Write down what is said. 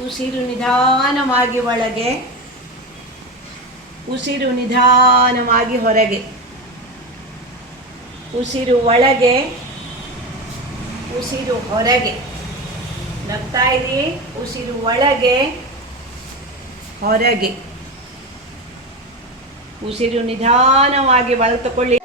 ಉಸಿರು ನಿಧಾನವಾಗಿ ಒಳಗೆ, ಉಸಿರು ನಿಧಾನವಾಗಿ ಹೊರಗೆ. ಉಸಿರು ಒಳಗೆ, ಉಸಿರು ಹೊರಗೆ. ನಗ್ತಾ ಇರಿ. ಉಸಿರು ಒಳಗೆ, ಹೊರಗೆ. ಉಸಿರು ನಿಧಾನವಾಗಿ ಬಳತುಕೊಳ್ಳಿ.